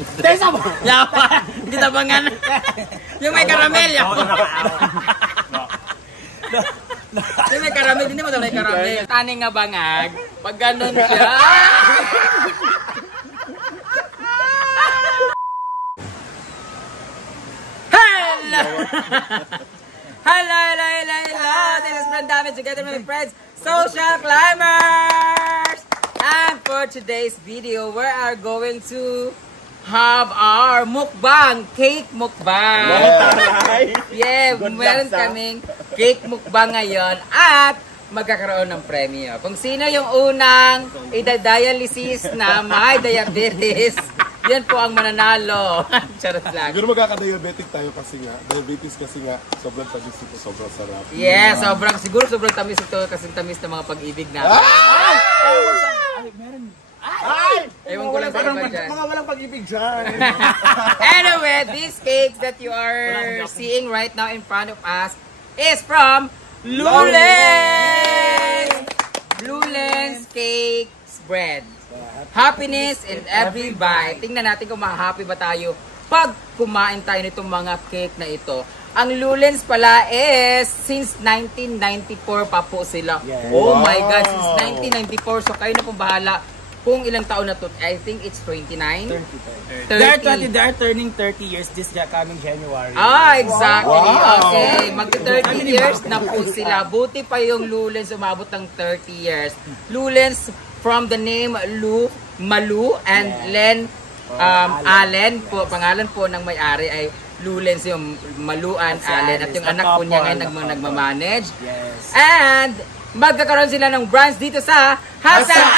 Tesa mo! Yawa! Hindi tabangan. Yung may karamel, yawa. Yung may karamel, hindi mo may karamel. Tani nga bangag, pag ganun siya. Hello! Hello! This is Friend David together with my friends, Social Climbers! And for today's video, we are going to have our mukbang, cake mukbang. Yeah, meron kaming cake mukbang ngayon at magkakaroon ng premyo. Kung sino yung unang idadialysis na may diabetes, yan po ang mananalo. Charot lang. Siguro magkaka-diabetic tayo kasi nga. Diabetes kasi nga, sobrang tamis ito, sobrang sarap. Yeah, sobrang tamis ito kasi tamis ng mga pag-ibig natin. Ewan ko lang sa iba dyan. Mga walang pag-ibig dyan. Anyway, these cakes that you are seeing right now in front of us is from Lulens! Lulens Cakes Bread. Happiness in every bite. Tingnan natin kung ma-happy ba tayo pag kumain tayo nitong mga cake na ito. Ang Lulens pala is since 1994 pa po sila. Yeah. Oh my God, since 1994. So kayo na pong bahala kung ilang taon na to. I think it's 29? 30. They are turning 30 years this coming January. Ah, exactly. Wow. Okay, mag-30 years na po sila. Buti pa yung Lulens umabot ng 30 years. Lulens from the name Malu and Len Allen po. Pangalan po ng may-ari ay Lulens, yung Maluan Allen. At yung anak po niya ngayon nagmamanage. Yes. And magkakaroon sila ng branch dito sa Hasaan!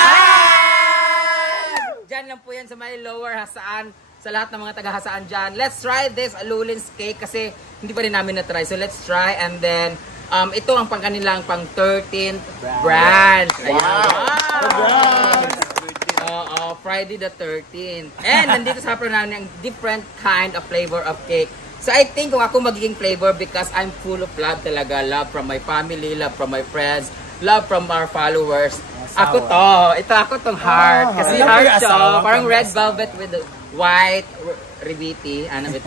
Diyan lang po yan sa may lower Hasaan. Sa lahat ng mga taga-Hasaan dyan. Let's try this Lulens cake kasi hindi pa rin namin na-try. So let's try and then ito ang kanilang pang 13th branch. Wow! Friday the 13th. And nandito sa hapon namin ang different kind of flavor of cake. So I think kung ako magiging flavor because I'm full of love talaga. Love from my family, love from my friends, love from our followers. Ako to. Ako tong heart. Kasi heart siya. Parang red velvet with white ribiti. Ano ito?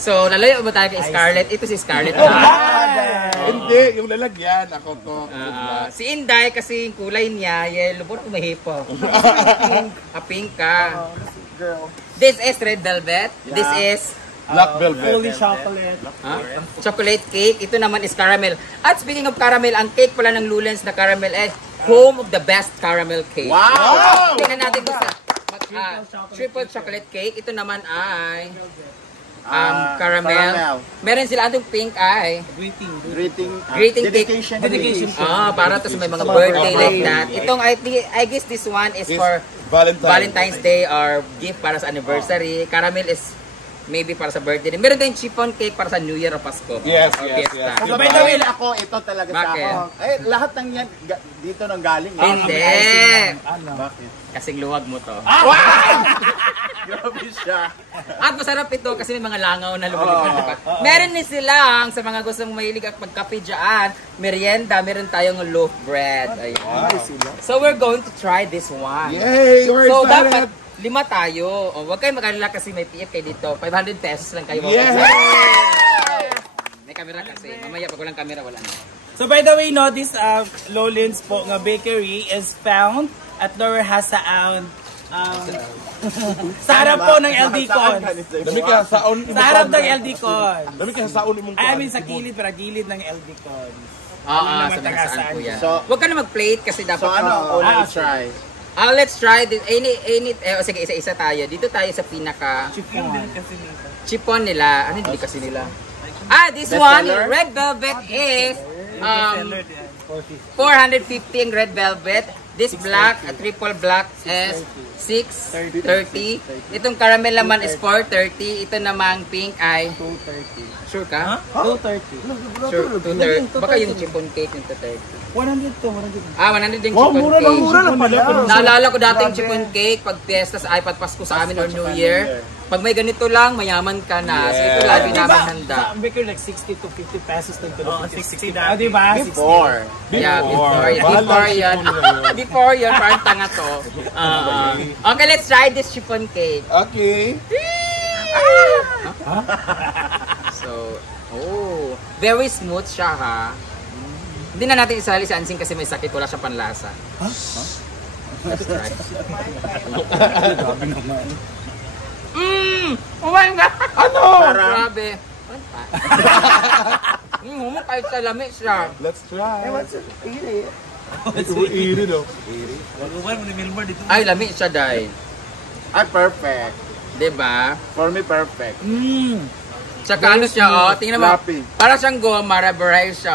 So, lalayo ba tayo kay Scarlett? Ito si Scarlett. Hindi, yung lalagyan. Ako to. Si Inday kasi yung kulay niya, yellow. Puro mahipo. Pink ka. This is red velvet. This is black velvet. Fully chocolate. Chocolate cake. Ito naman is caramel. At speaking of caramel, ang cake pala ng Lulens na caramel is home of the best caramel cake. Wow! Tingnan natin kung triple chocolate cake. Ito naman ay caramel. Meron sila atong pink ay greeting cake. Dedication. Para to sa may mga birthday like that. Itong I guess this one is for Valentine's Day or gift para sa anniversary. Caramel is maybe para sa birthday. Meron tayong chiffon cake para sa New Year o Pasko. Yes. So, by the way, ako, ito talaga sa ako. Lahat ng yan, dito nang galing. Hindi. Bakit? Kasing luwag mo to. Grabe siya. At masarap ito kasi may mga langaw na lumilipad. Meron din silang, sa mga gustong mahilig at magkape dyan, merienda, meron tayong loaf bread. Ayun. So, we're going to try this one. Yay! We're excited! Dapat 5 tayo. Huwag kayo mag-alala kasi may PF kayo dito. 500 pesos lang kayo. May camera kasi. Mamaya pag walang camera, wala na. So by the way, no, this Lulens po nga bakery is found at Lower Hasaan. Sa harap po ng LD Con. Dami ka saon. Sa harap ng LD Con. Dami ka saon imong. I mean sa gilid, para gilid ng LD Con. Sa nasaan po yan. Huwag ka na mag-plate kasi dapat. So ano, try. Let's try this. Sige, isa-isa tayo. Dito tayo sa pinaka chiffon nila. Ano hindi kasi nila? This one, red velvet is 450 ang red velvet. This black, triple black is 630. Itong caramel naman is 430. Ito namang pink ay 230. Sure ka? 230. Sure, 230. Baka yung chiffon cake yung 230. 100 to, 100. 100 yung chiffon cake. Mura lang pala. Naalala ko dati yung chiffon cake pag fiesta sa iPad Pasko sa amin or New Year. Pag may ganito lang, mayaman ka na. So ito lagi namin handa. Sa bakery like 60 to 50 pesos lang ito. 60 na. Diba? Before. Yeah, before yan. before yun, parang tanga to. Okay, let's try this chiffon cake. Okay. So, very smooth siya ha. Hindi na natin isali si Ansing kasi may sakit, wala siya panlasa. Let's try. Oh my God! Ano? Grabe. Kahit sa lamig siya. Let's try. What's it? Eat it. Eat it, oh. Ay, lamig siya, Day. Ay, perfect. Diba? For me, perfect. Tsaka ano siya, tingnan mo. Fluffy. Para siyang goma, rubberized siya,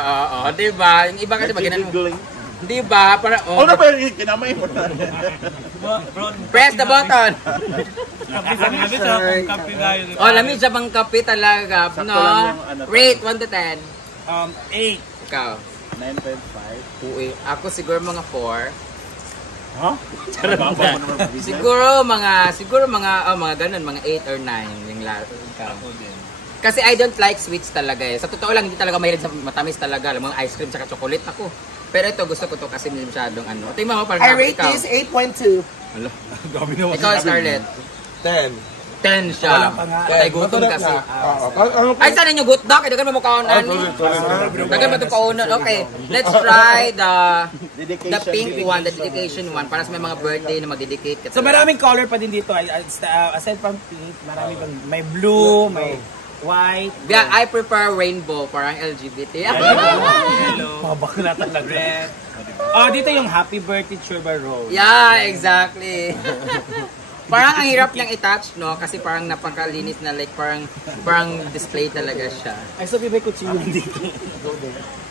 diba? Yung iba kasi pag ganun. Giggling. Diba? Para, Ano ba yung kinamay mo na? press the button. Lamig siya bang kape talaga. Sakto No? lang yung ano to. Rate, 1 to 10. 8. Ikaw. 9.5. Uy, ako siguro mga 4. Huh? Siguro mga ganun, mga 8 or 9 yung lahat. Kasi I don't like sweets talaga eh. Sa totoo lang, hindi talaga mahilig sa matamis talaga. Alam mo, ice cream saka chocolate ako. Pero ito, gusto ko to kasi hindi masyadong ano. Ito yung mga parang I rate ikaw. this 8.2. Ikaw, Scarlett. 10. 10 siya. Patay gutom kasi. Ano Ay, saan ninyo good dog? Dagan mo makaunan. Dagan mo itong kaunan. Okay, let's try the pink one, the dedication one. Para sa may mga birthday na mag-dedicate. So maraming color pa din dito. Aside from pink, marami pang may blue, may white. Yeah, I prefer rainbow, parang LGBT. Hello. Mabakla talaga. Red. Dito yung happy birthday Churba Rose. Yeah, exactly. Parang ang hirap niyang i-touch, no? Kasi parang napakalinis na, like parang display talaga siya. Ay, sabi ba kutsilyo dito?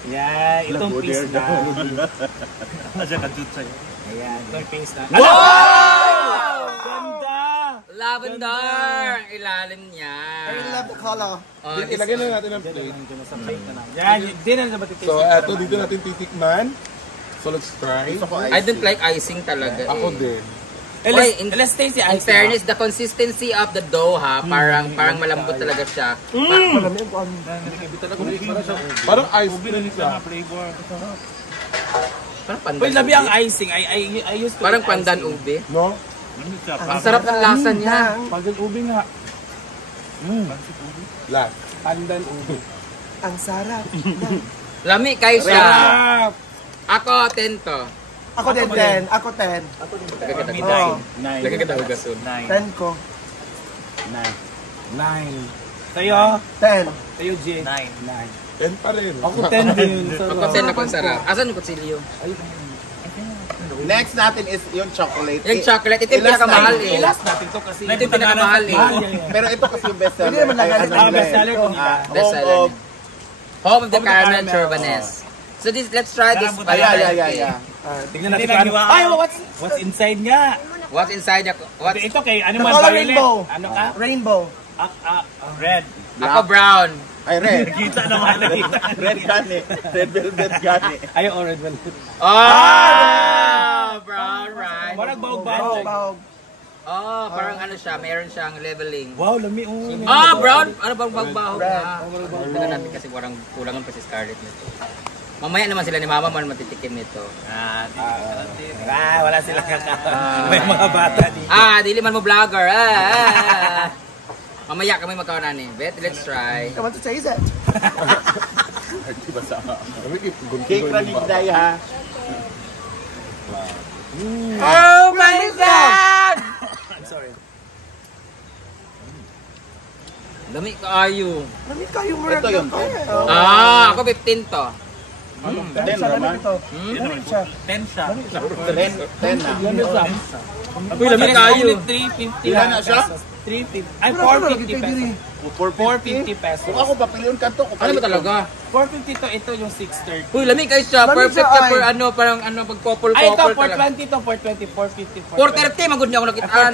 Yeah, itong piece na. Ayan, itong piece na. Wow! Ganda! Lavender! Ilalim niya. I really love the color. Ilagay na natin ang plate. Yan, hindi na naman titiis. So, eto, dito natin titikman. So, let's try. I don't like icing talaga. Ako din. Let's taste the In ice. fairness, the consistency of the dough ha, parang malambot talaga siya. Parang ice cream siya. Parang pandan. Uy, labi ang icing. I used to Parang eat pandan icing. ube. No? Ang sarap ng lasa niya. Pandan ube nga. Last. Pandan ube. Ang sarap. Lami kayo siya. Sarap! Ako, 10 to. Ako din 10. Ako 10. Lagay kita hugasun. 10 ko. 9. Tayo? 10. Tayo, J. 9. 10 pa rin. Ako 10 din. Ako 10 akong sarap. Asan yung kutsilyo? Next natin is yung chocolate. Yung chocolate, ito yung pinakamahal eh. Ilas natin to kasi. Ito yung pinakamahal eh. Pero ito kasi yung best seller. Hindi naman lagalit. Best seller ko nila. Best seller niya. Home of the caramel churbanes. So this, let's try this. Yeah. Tignan natin kung ano. Ay, what's inside nga? What's inside? What? Ito kay, ano The man, color violet? rainbow. Ano ka? Rainbow. Red. Ako brown. Ay, red. Kita naman. Red gani. Red velvet gani. Ay, orange velvet. Brown rice. Parang bahog-bahog. Bahog. Oh, parang ano siya, mayroon siyang leveling. Wow, lami. Brown. Ano bang bagbahog na? Tingnan natin kasi parang kulangan pa si Scarlett nito. Mamaya naman sila ni Mama man matitikim nito. Wala sila may mga bata dito. Dili man mo vlogger. Mamaya kami magkaunan eh. Bet, let's try. I want to taste it. Cake running day ha. Oh my God! I'm sorry. Dami kaayo. Lamig kayo mo Ito yun. Ako 15 to. 10 naman. 10 siya. 10 na. Uy, lamig kayo. 350 Ilan na siya? 350. Ay, 450 pesos. 450 pesos. Kung ako papiliyon ka to. Ano ba talaga? 450 to, ito yung 630. Uy, lamig kayo siya. Lamig Perfect siya, ka for ay. ano, parang ano, pag-popol-popol Ay, ito, talaga. 420 to, 420, 450, 430, magod niya ako nakitaan.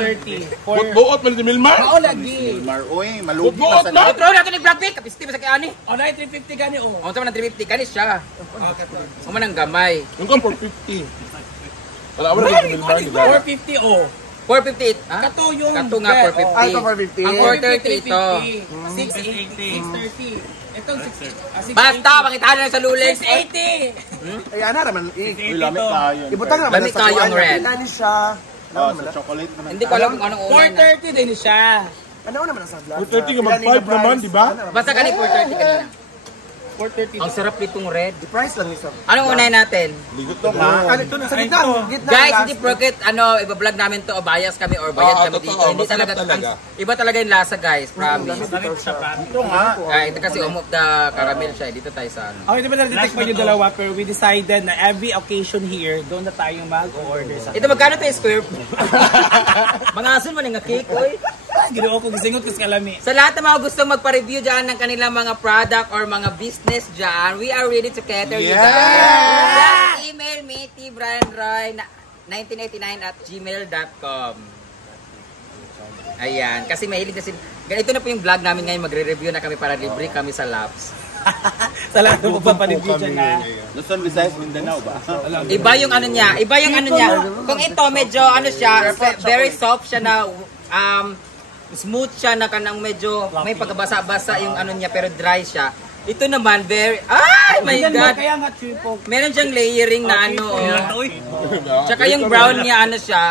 430. Buot man si Milmar. Oo, lagi. Mar, uy, malugi pa sa Ito natin ni Brad Pitt, kapisti pa sa kaya ni. O, 350 gani, oh. Ang sama ng 350, kanis siya. Ang manang gamay. Yung 450. Wala mo na si Milmar. 450, oh. 458. Ah? Kato yung Kato nga, bread. 450. Ah, ito 450. Ang 430 ito. 680. 630. Itong 680. Basta, makita na lang sa Lulens. 680. Ay, ano naman. Uy, lamig tayo. Ibutang naman Lamig sa tayo kuwan. yung red. Ano siya? Oh, sa chocolate naman. Hindi ko alam kung anong una na. 430 din siya. Ano naman ang sa vlog? 430 nga mag-5 naman, di ba? Basta kani 430 kanina. 430. Ang sarap nitong red. The price lang isa. Anong unahin natin? Ligot to ha. Ano ito na? Sa gitna. Gitna. Guys, last. hindi porket iba-vlog namin to o bias kami or bayad kami dito. Hindi masarap talaga. Iba talaga yung lasa, guys. Promise. Ito nga. Ito kasi umok the caramel siya. Dito tayo sa ano. Okay, di ba na-detect pa yung dalawa pero we decided na every occasion here, doon na tayong mag-order sa Ito magkano tayo square? Mga asun mo nga cake, oy. Ginoo ko gisingot kasi kalami. Sa lahat ng mga gustong magpa-review dyan ng kanilang mga product or mga business dyan, we are ready to cater you guys. Just email me, tbrianroy1989@gmail.com. Ayan, kasi mahilig kasi, ganito na po yung vlog namin ngayon, magre-review na kami para libre kami sa Labs. Sa lahat ng magpapanibyo dyan na. Luzon, Visayas, Mindanao ba? Iba yung ano niya, Kung ito medyo ano siya, very soft siya na smooth siya na kanang medyo may pagkabasa-basa yung ano niya pero dry siya. Ito naman very my god. Kaya nga triple. Meron siyang layering na ano. Tsaka yung brown niya ano siya.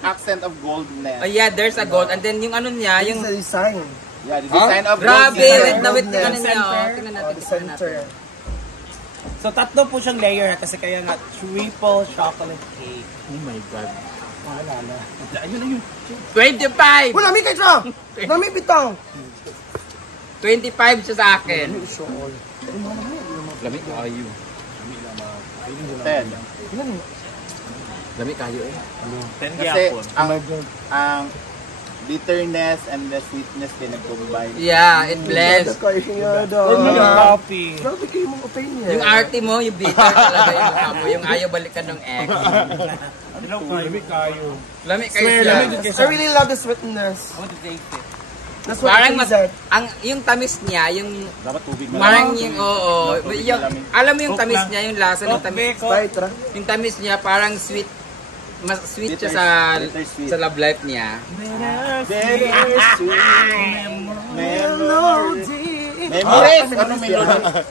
Accent of goldness. Yeah, there's a gold and then yung ano niya, This yung is the design. Yeah, the design of grabe gold. with the ano niya. Tingnan natin, The tingnan natin. center. So tatlo po siyang layer kasi kaya nga triple chocolate cake. Oh my God. Wala na. Ayun na yun. 25! Wala, may kayo! Nami bitang! 25 siya sa akin. Lamig kayo. 10. Lamig kayo eh. Kasi ang bitterness and the sweetness din nag-combine. Yeah, it blends. Kaya Yung daw. coffee. Grabe kayo mong opinion. Yung arte mo, yung bitter talaga yung mukha mo. Yung ayaw balikan ng ex. Lamig kayo. Lamig kayo Swear, siya. lamig din I kayo. really love the sweetness. I want to taste it. That's what Parang it mas, is. yung tamis niya, yung, Dapat tubig na parang lang. yung, yung, alam mo yung Coke tamis lang. niya, yung lasa ng tamis. Sprite, ra. Yung tamis niya, parang sweet, mas sweet siya Bittersweet. sa love life niya. Very sweet melody. Memories! Ano melody?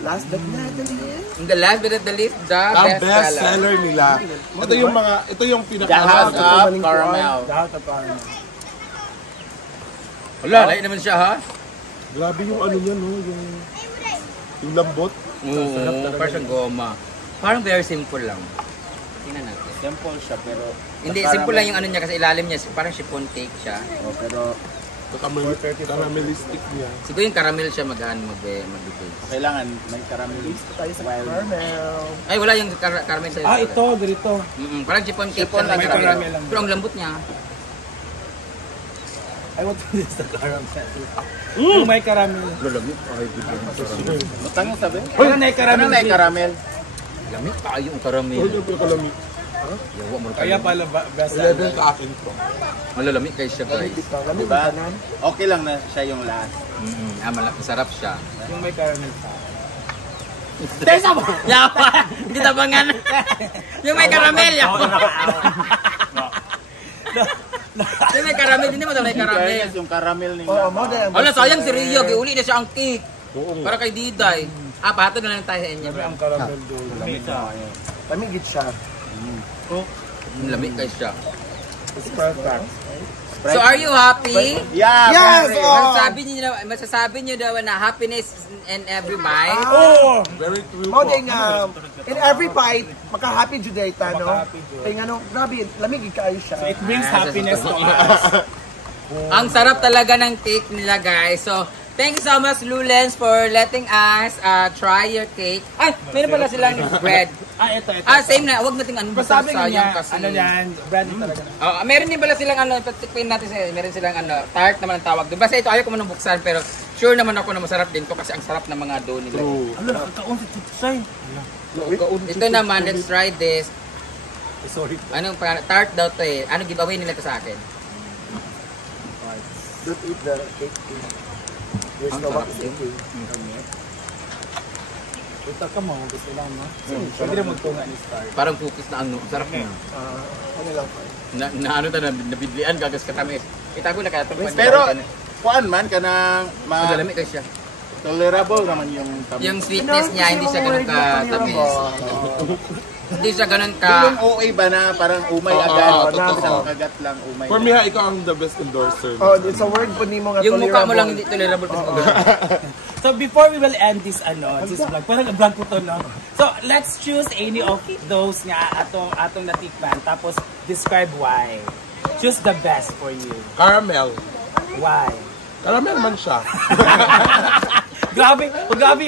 Last but not the least. In the last but not the least, the Ang best best seller. seller nila. Ito yung The House pinaka of Caramel. Lahat of our... Wala, lahat naman siya ha? Grabe yung ano niya, no? Yung lambot. Oo, parang siyang goma. Parang very simple lang. Tingnan natin. Simple siya pero... Hindi, simple lang yung ano niya kasi ilalim niya, parang chiffon cake siya. Oh, pero Caramelistic niya. Siguro yung caramel siya mag-details. kailangan may caramel. Tayo sa Wild. caramel. Ay, wala yung caramel sa'yo. Ito, ganito. Parang chiffon cake Chiffon siya, may lang, caramel. caramel lang. Pero ang lambot niya. I want to taste the caramel. Yung may caramel. Lalamig. Butang yung sabi? Ano na yung caramel? Ano na yung caramel? Lamig pa yung caramel. Ito yung kalamit. Yawa mo Kaya pala best 11 ka akin to. malalamig kayo siya guys. Kami Diba? kanan. Okay lang na siya yung last. Masarap siya. Yung may caramel pa. Tesa mo! Yawa! Hindi tabangan. Yung may caramel, yawa! Yung may caramel, hindi mo ito may caramel. Fairness, yung caramel nila. Oo, mo din. Wala, sayang si Rio. Giuli na siya ang cake. Oo Para kay Diday. Pahatod na lang tayo sa inyo. Ang caramel doon. Lamigit siya. Lamig kayo siya. It's perfect. So are you happy? Yeah, Yes! very. Oh! Masasabi niyo daw na happiness in every bite? Oh! Very true Mo po. din in every bite, maka-happy jud ta no. Kay ngano, grabe, lamig kaayo siya. So it brings happiness to us. Ang sarap talaga ng cake nila guys. So thank you so much Lulens for letting us try your cake. Ay, meron pala silang bread. Ito. Same na. Huwag nating ano. Basta sabi sayang niya, kasi. ano yan, bread talaga. Meron din pala silang ano, patikpin natin sila. Meron silang ano, tart naman ang tawag doon. Basta ito ayaw ko man buksan pero sure naman ako na masarap din to kasi ang sarap ng mga dough nila. Ano, nakakaunti ito siya. Ito naman, let's try this. Sorry. Anong pangalan? Tart daw to eh. Anong giveaway nila to sa akin? Don't eat the cake. Your Ang stomach sarap is din. okay. Ito ka mo, gusto lang mo. Pwede rin magtunga ni Star. Parang cookies na ano. Sarap na. Ano lang pa. Na ano ta nabidlian gagas katamis. Kita ko na kaya Pero, kuan man ka na magalami kay siya. tolerable naman yung tamis. Yung sweetness niya hindi siya ganun katamis. Hindi siya ganun ka. Yung OA ba na parang umay agad? totoo. Isang kagat lang umay. For me, ikaw ang the best endorser. Oh, it's a word po ni mga Yung mukha mo lang hindi tolerable kasi So before we will end this this vlog, parang vlog ko to, no? So let's choose any of those nga atong natikman, tapos describe why. Choose the best for you. Caramel. Why? Caramel man siya. grabe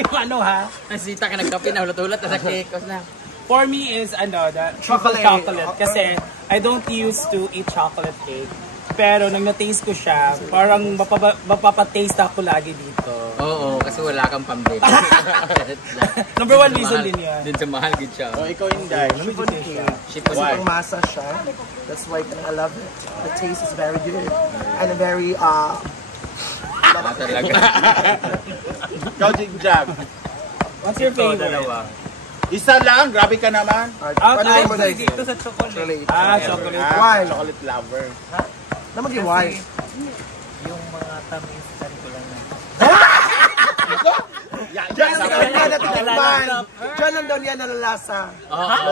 yung ano ha. Nasita ka nagkape na hulat-hulat sa cake na. For me is the chocolate. Kasi I don't used to eat chocolate cake. Pero nang na-taste ko siya, parang mapapataste ako lagi dito. Oo, kasi wala kang pambili. Number 1 reason din yan. Din sa mahal gid siya. So ikaw hindi. Shipon Why? Pang masa siya. That's why I love it. The taste is very good. And very, talaga. Ikaw, Jigjag. What's your favorite? Isa lang, grabe ka naman. Dito sa chocolate. Chocolate. Why? Chocolate lover. na mag-iway. Yung mga tamis, saan ko lang Diyan lang daw niya natikman. Diyan lang daw niya nalalasa.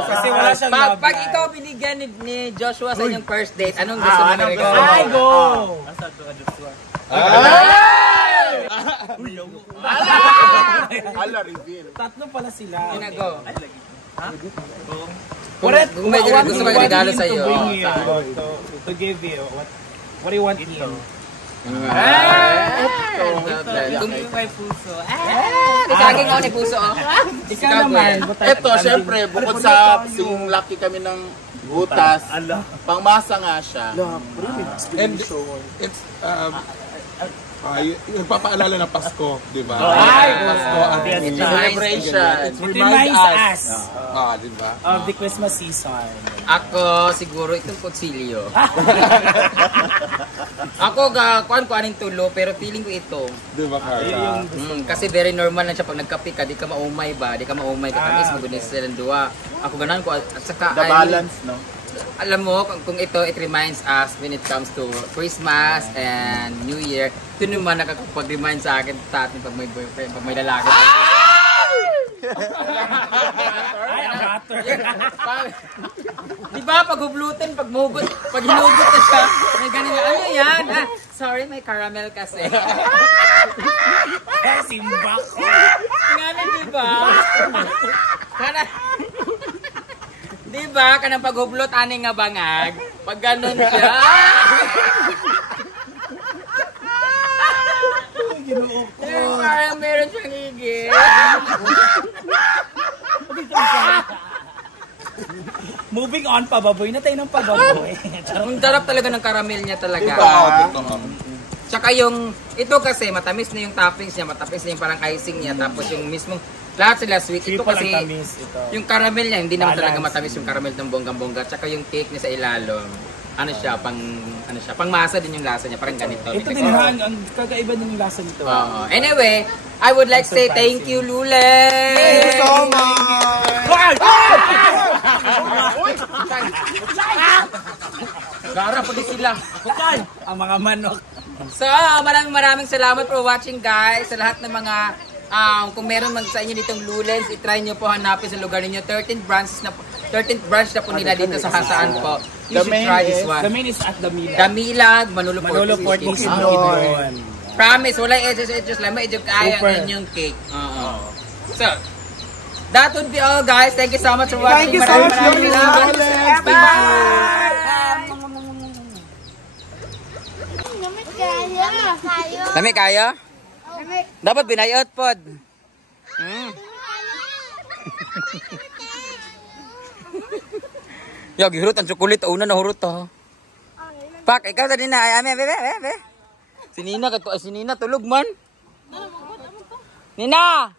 Kasi wala siyang love Pag life. ikaw binigyan ni Joshua sa inyong first date, anong gusto mo anong regalo? gusto mo? Ay, go! Ala, reveal. Tatlo pala sila. Go. Kung may gusto mo regalo sa iyo. To give you, what do you want him? May puso. Kasaging ako ni puso. Ikaw naman. Ito, syempre, bukod sa lucky kami ng butas, pangmasa nga siya. And it's, nagpapaalala ng Pasko, di ba? Pasko at Celebration. It reminds us di ba? of the Christmas season. Ako, siguro itong kutsilyo. Ako, kuan ko aning tulo, pero feeling ko ito. Di ba, Carla? Kasi very normal lang siya pag nagkape ka, di ka maumay ba? Di ka maumay ka, tamis, magunis silang duwa. Ako ganun ko, at saka The balance, no? alam mo, kung ito, it reminds us when it comes to Christmas and New Year, ito naman nakakapag-remind sa akin sa atin pag may boyfriend, pag may lalaki. Ay, ang butter. Di ba, pag hublutin, pag hinugot na siya, may ganun na, ano yan? Sorry, may caramel kasi. Simba. Nga na, di ba? Di ba, kanang paghublot, aning nga bangag, pag ganun siya. Parang meron siyang higit. Moving on, pababoy na tayo ng pababoy. Ang sarap talaga ng caramel niya talaga. Tsaka yung, ito kasi matamis na yung toppings niya, matamis na yung parang icing niya, tapos yung mismong, lahat sila sweet. Ito kasi, yung caramel niya, hindi naman talaga matamis yung caramel ng bonggang-bongga. Tsaka yung cake niya sa ilalom, pang masa din yung lasa niya, parang ganito. Ito din ang kakaiba din yung lasa nito. Anyway, I would like to say thank you, Lulen! Thank you so much! Gara pa din sila. Ang mga manok. So, maraming salamat for watching, guys. Sa lahat ng mga kung meron man sa inyo ditong Lulens, i-try nyo po hanapin sa lugar ninyo. 13th branch na po nila dito sa Hasaan po. You should try this one. The main is at Damilag. Damilag, Manolo Fortis. Promise, wala edges lang. May edges kaya ng yung cake. So, that would be all, guys. Thank you so much for watching. Thank you so much, Maraming Lulens. Bye! Dami kaya? Dapat binayot pod. Yo, gihurot ang chocolate. Una na hurot to. Pak, ikaw tadi na. Ay, be. Si Nina tulog man. Nina!